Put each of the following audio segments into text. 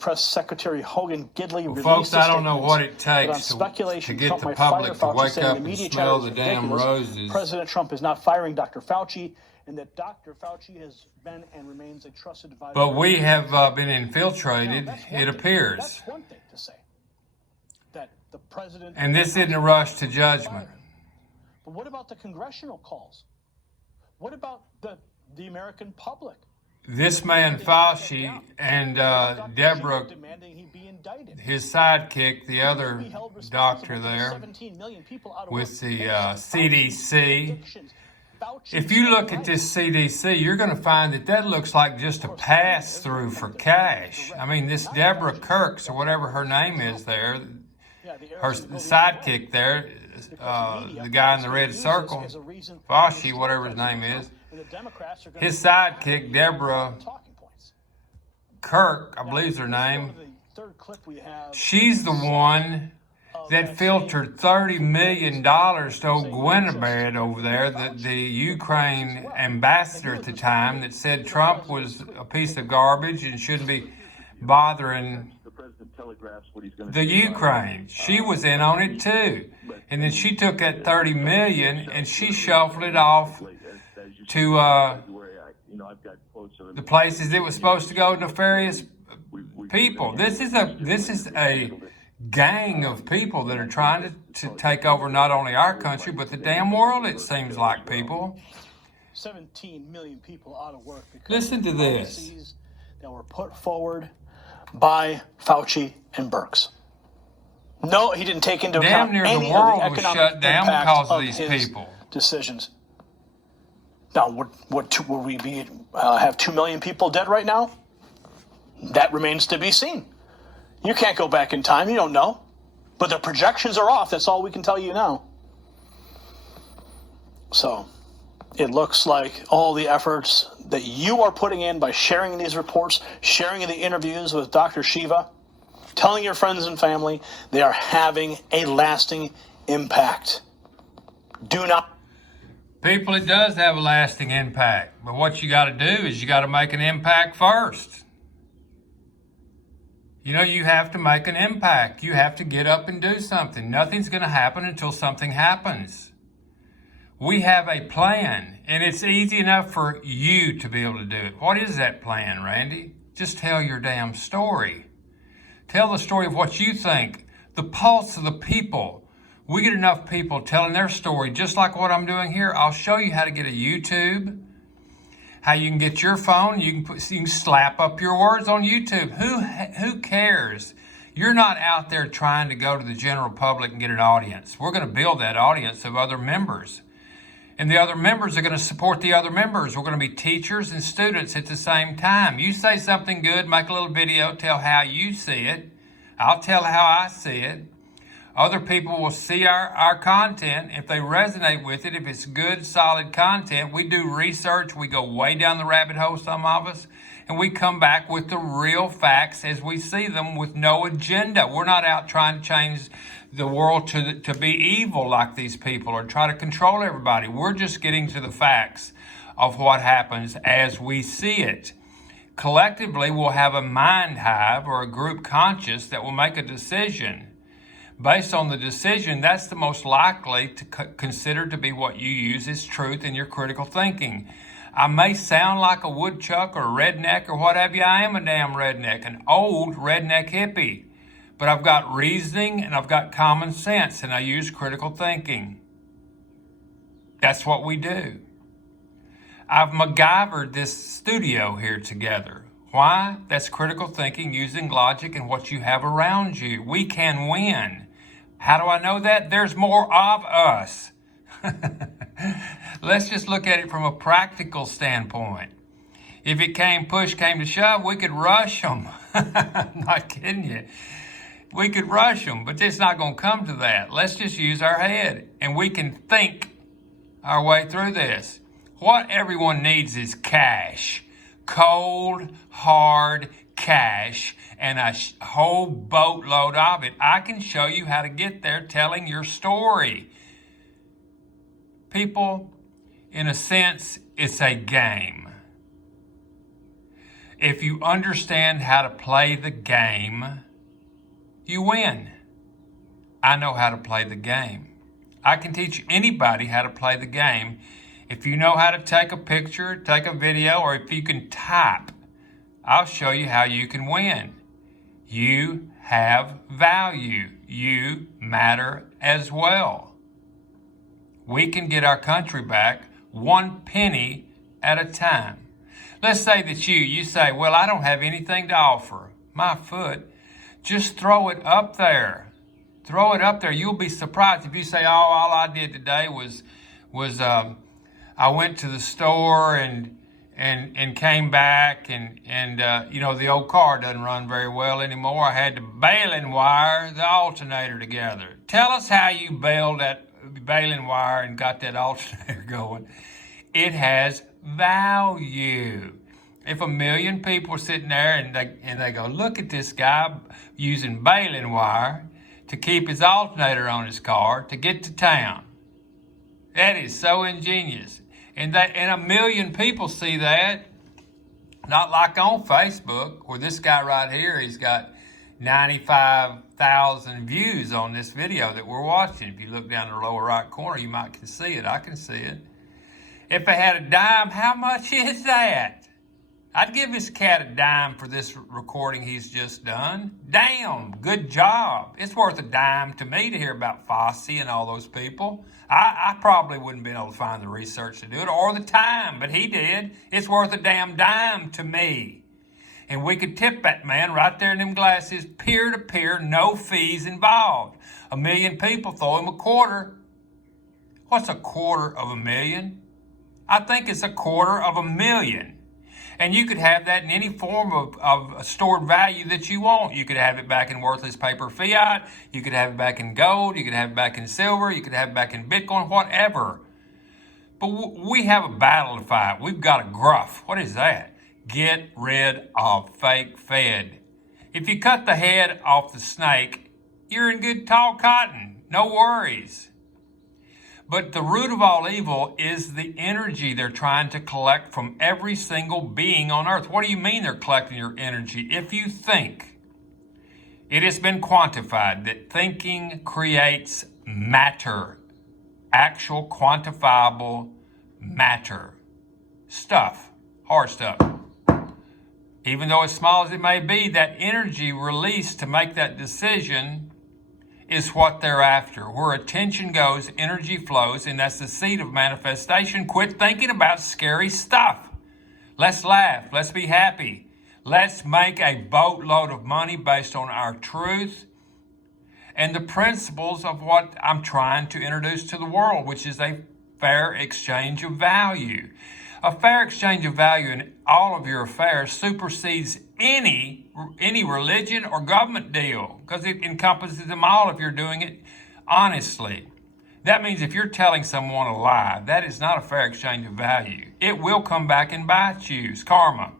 Press Secretary Hogan Gidley Well, released folks, I don't know statements what it that on takes to speculation get Trump the might fire public to Fauci, wake saying up the and media smell chatter the is damn ridiculous. roses. President Trump is not firing Dr. Fauci, and that Dr. Fauci has been and remains a trusted advisor. But we have been infiltrated, Now, it appears. That's one thing to say. That the president... And this isn't a rush to judgment. But what about the congressional calls? What about the American public? This man Fauci and Deborah, his sidekick, the other doctor there with the CDC. If you look at this CDC, you're going to find that looks like just a pass-through for cash. I mean, this Deborah Kirks, or whatever her name is there, her sidekick there, the guy in the red circle, Fauci, whatever his name is, his sidekick, Deborah Kirk, I believe is her name, she's the one that filtered $30 million to old Gwenebed over there, the Ukraine ambassador at the time, that said Trump was a piece of garbage and shouldn't be bothering the Ukraine. She was in on it too. And then she took that $30 million and she shuffled it off to the places it was supposed to go, nefarious people. This is a gang of people that are trying to take over not only our country, but the damn world, it seems like, people. 17 million people out of work because listen to this. Policies that were put forward by Fauci and Birx. No, he didn't take into account damn near any the world of the was shut down because of these his people. Decisions. Now, would we be have 2 million people dead right now? That remains to be seen. You can't go back in time. You don't know. But the projections are off. That's all we can tell you now. So it looks like all the efforts that you are putting in by sharing these reports, sharing the interviews with Dr. Shiva, telling your friends and family, they are having a lasting impact. Do not. People, it does have a lasting impact. But what you got to do is you got to make an impact first. You know, you have to make an impact. You have to get up and do something. Nothing's going to happen until something happens. We have a plan, and it's easy enough for you to be able to do it. What is that plan, Randy? Just tell your damn story. Tell the story of what you think, the pulse of the people. We get enough people telling their story, just like what I'm doing here. I'll show you how to get a YouTube, how you can get your phone. You can slap up your words on YouTube. Who cares? You're not out there trying to go to the general public and get an audience. We're going to build that audience of other members. And the other members are going to support the other members. We're going to be teachers and students at the same time. You say something good, make a little video, tell how you see it. I'll tell how I see it. Other people will see our content. If they resonate with it, if it's good, solid content, we do research. We go way down the rabbit hole, some of us, and we come back with the real facts as we see them with no agenda. We're not out trying to change the world to be evil like these people or try to control everybody. We're just getting to the facts of what happens as we see it. Collectively, we'll have a mind hive or a group conscious that will make a decision. Based on the decision, that's the most likely to consider to be what you use as truth in your critical thinking. I may sound like a woodchuck or a redneck or what have you. I am a damn redneck, an old redneck hippie. But I've got reasoning and I've got common sense and I use critical thinking. That's what we do. I've MacGyvered this studio here together. Why? That's critical thinking using logic and what you have around you. We can win. How do I know that? There's more of us. Let's just look at it from a practical standpoint. If push came to shove, we could rush them. I'm not kidding you. We could rush them, but it's not going to come to that. Let's just use our head, and we can think our way through this. What everyone needs is cash. Cold, hard cash, and a whole boatload of it. I can show you how to get there telling your story. People, in a sense, it's a game. If you understand how to play the game, you win. I know how to play the game. I can teach anybody how to play the game. If you know how to take a picture, take a video, or if you can type, I'll show you how you can win. You have value. You matter as well. We can get our country back 1 penny at a time. Let's say that you say, well, I don't have anything to offer. My foot, just throw it up there. Throw it up there. You'll be surprised if you say, oh, all I did today was I went to the store and came back and the old car doesn't run very well anymore. I had to baling wire the alternator together. Tell us how you bailed that baling wire and got that alternator going. It has value. If 1 million people are sitting there and they go, look at this guy using baling wire to keep his alternator on his car to get to town. That is so ingenious. And 1 million people see that, not like on Facebook, where this guy right here, he's got 95,000 views on this video that we're watching. If you look down in the lower right corner, you might can see it. I can see it. If they had a dime, how much is that? I'd give this cat a dime for this recording he's just done. Damn, good job. It's worth a dime to me to hear about Fossey and all those people. I probably wouldn't have been able to find the research to do it or the time, but he did. It's worth a damn dime to me. And we could tip that man right there in them glasses, peer-to-peer, no fees involved. 1 million people, throw him a quarter. What's a quarter of 1 million? I think it's 250,000. And you could have that in any form of stored value that you want. You could have it back in worthless paper fiat. You could have it back in gold. You could have it back in silver. You could have it back in Bitcoin, whatever. But we have a battle to fight. We've got a gruff. What is that? Get rid of fake Fed. If you cut the head off the snake, you're in good tall cotton. No worries. But the root of all evil is the energy they're trying to collect from every single being on earth. What do you mean they're collecting your energy? If you think, it has been quantified that thinking creates matter, actual quantifiable matter, stuff, hard stuff. Even though as small as it may be, that energy released to make that decision is what they're after. Where attention goes, energy flows, and that's the seed of manifestation. Quit thinking about scary stuff. Let's laugh. Let's be happy. Let's make a boatload of money based on our truth and the principles of what I'm trying to introduce to the world, which is a fair exchange of value. A fair exchange of value in all of your affairs supersedes any religion or government deal, because it encompasses them all if you're doing it honestly. That means if you're telling someone a lie, that is not a fair exchange of value. It will come back and bite you. It's karma.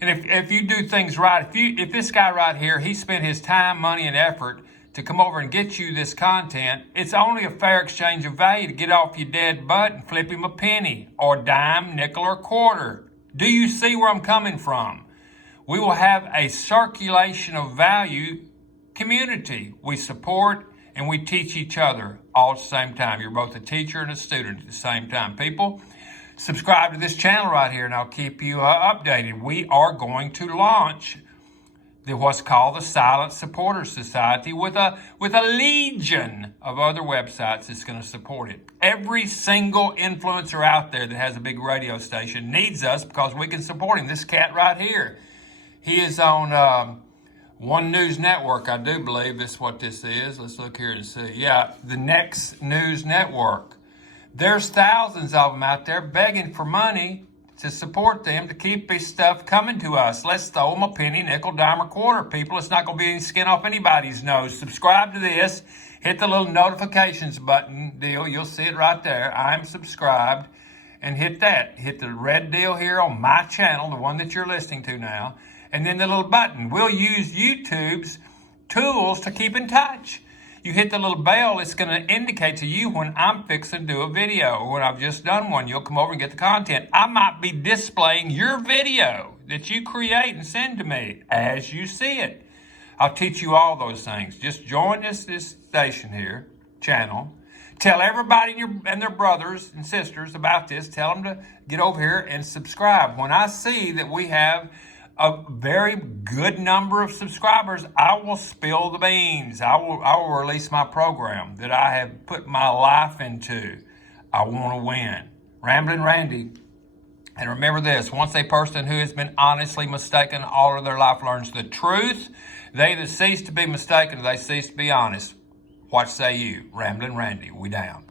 And if you do things right, if this guy right here, he spent his time, money, and effort to come over and get you this content, it's only a fair exchange of value to get off your dead butt and flip him a penny or dime, nickel, or quarter. Do you see where I'm coming from? We will have a circulation of value community. We support and we teach each other all at the same time. You're both a teacher and a student at the same time. People, subscribe to this channel right here and I'll keep you updated. We are going to launch what's called the Silent Supporter Society with a legion of other websites that's going to support it. Every single influencer out there that has a big radio station needs us because we can support him. This cat right here, he is on One News Network, I do believe that's what this is. Let's look here and see. Yeah, the Next News Network. There's thousands of them out there begging for money to support them, to keep this stuff coming to us. Let's throw them a penny, nickel, dime, or quarter, people. It's not going to be any skin off anybody's nose. Subscribe to this. Hit the little notifications button deal. You'll see it right there. I'm subscribed. And hit that. Hit the red deal here on my channel, the one that you're listening to now. And then the little button. We'll use YouTube's tools to keep in touch. You hit the little bell, it's going to indicate to you when I'm fixing to do a video or when I've just done one. You'll come over and get the content. I might be displaying your video that you create and send to me as you see it. I'll teach you all those things. Just join this station here, channel. Tell everybody and their brothers and sisters about this. Tell them to get over here and subscribe. When I see that we have a very good number of subscribers, I will spill the beans. I will release my program that I have put my life into. I want to win. Ramblin' Randy. And remember this, once a person who has been honestly mistaken all of their life learns the truth, they that cease to be mistaken, they cease to be honest. What say you? Ramblin' Randy, we down.